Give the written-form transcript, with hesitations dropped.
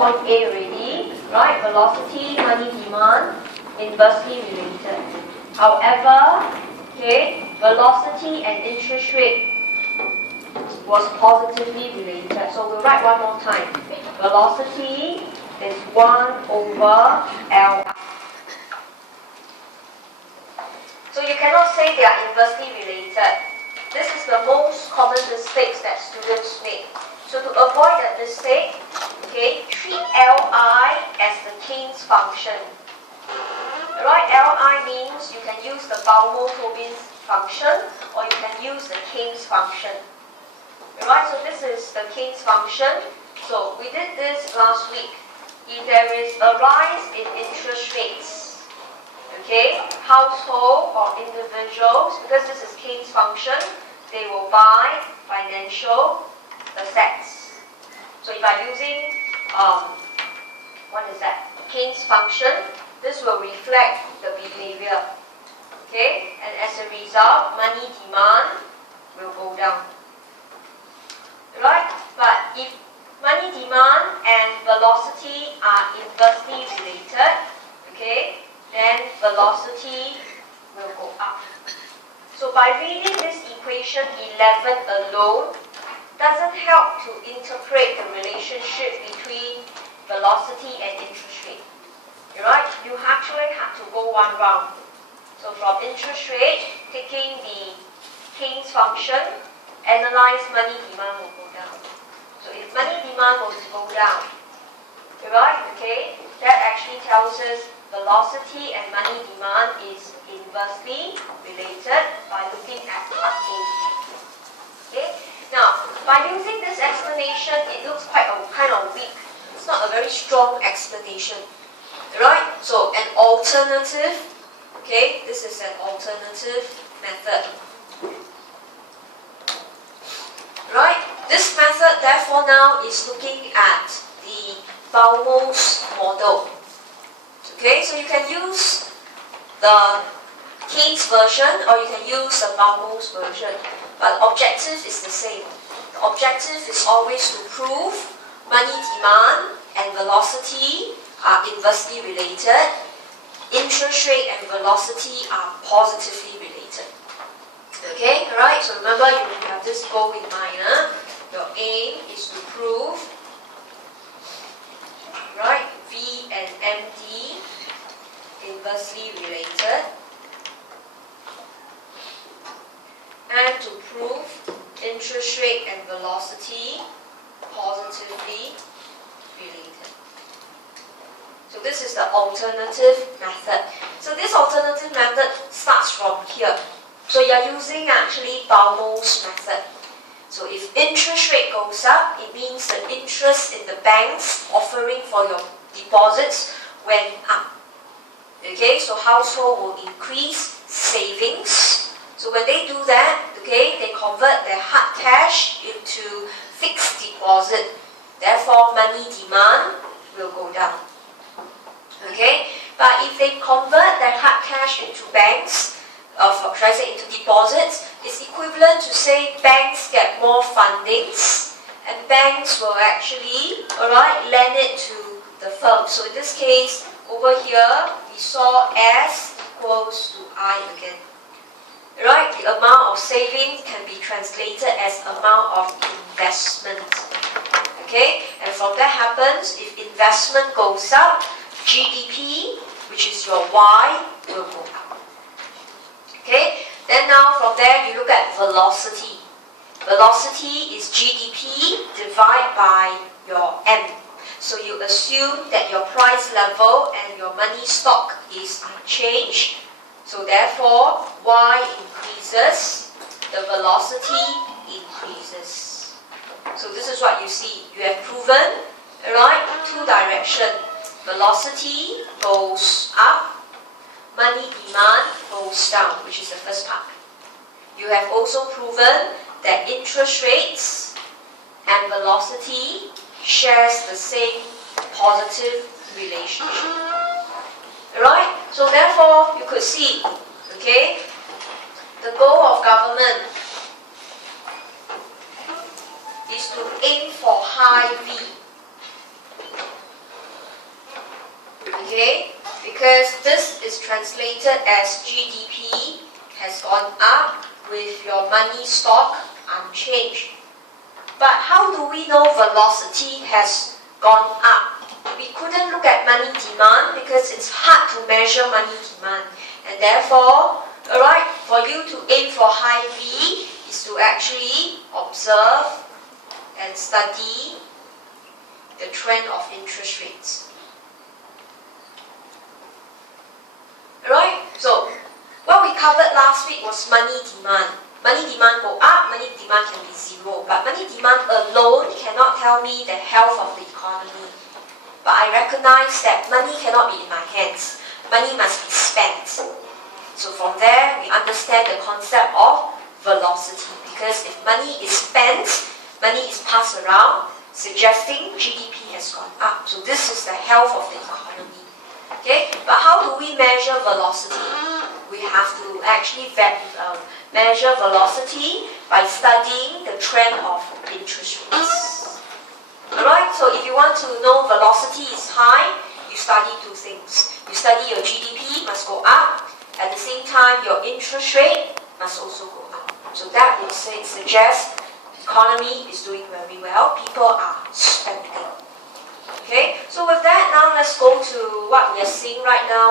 point A already, right? Velocity, money demand, inversely related. However, okay, velocity and interest rate was positively related. So we'll write one more time. Velocity is 1 over L. So you cannot say they are inversely related. This is the most common mistakes that students make. So to avoid that mistake, okay, treat Li as the Keynes function. Right, Li means you can use the Baumol-Tobin function or you can use the Keynes function. Right, so this is the Keynes function. So we did this last week. If there is a rise in interest rates, okay, household or individuals, because this is Keynes function, they will buy financial assets. So if I'm using, what is that? Keynes function, this will reflect the behavior. Okay, and as a result, money demand will go down. Right? But if money demand and velocity are inversely related, okay, then velocity will go up. So by reading this equation 11 alone, doesn't help to interpret the relationship between velocity and interest rate. Right? You actually have to go one round. So from interest rate, taking the Keynes function, analyze money demand will go down. So if money demand will go down, right? Okay, that actually tells us velocity and money demand is inversely related by looking at part A. Okay. Now, by using this explanation, it looks quite kind of weak. It's not a very strong explanation, right? So an alternative, okay, this is an alternative method, right? This method, therefore, now is looking at the Baumol's model. Okay, so you can use the Keynes version or you can use the Baumol's version. But the objective is the same. The objective is always to prove money demand and velocity are inversely related. Interest rate and velocity are positively related. Okay, alright, so remember you have this goal in mind. Your aim is to prove, right, V and MD inversely related, and to prove interest rate and velocity positively related. So this is the alternative method. So this alternative method starts from here. So you are using actually Baumol's method. So if interest rate goes up, it means the interest in the banks offering for your deposits went up. Okay, so household will increase savings. So when they do that, okay, they convert their hard cash into fixed deposit. Therefore, money demand will go down. Okay, but if they convert their hard cash into banks, should I say into deposits, it's equivalent to say banks get more fundings and banks will actually, lend it to the firm. So in this case, over here, we saw S equals to I again. Right, the amount of savings can be translated as amount of investment. Okay, and from that happens, if investment goes up, GDP, which is your Y, will go up. Okay, then now from there you look at velocity. Velocity is GDP divided by your M. So you assume that your price level and your money stock is unchanged. So therefore, Y increases, the velocity increases. So this is what you see. You have proven, right, two directions. Velocity goes up, money demand goes down, which is the first part. You have also proven that interest rates and velocity shares the same positive relationship. Right? So therefore, you could see, okay, the goal of government is to aim for high V. Okay, because this is translated as GDP has gone up with your money stock unchanged. But how do we know velocity has gone up? We couldn't look at money demand because it's hard to measure money demand. And therefore, alright, for you to aim for high V is to actually observe and study the trend of interest rates. Alright, so what we covered last week was money demand. Money demand go up, money demand can be zero, but money demand alone cannot tell me the health of the economy. But I recognize that money cannot be in my hands. Money must be spent. So from there, we understand the concept of velocity. Because if money is spent, money is passed around, suggesting GDP has gone up. So this is the health of the economy. Okay, but how do we measure velocity? We have to actually measure velocity by studying the trend of interest rates. Alright, so if you want to know velocity is high, you study two things. You study your GDP must go up, at the same time your interest rate must also go up. So that would suggest the economy is doing very well, people are spending. Okay, so with that, now let's go to what we are seeing right now.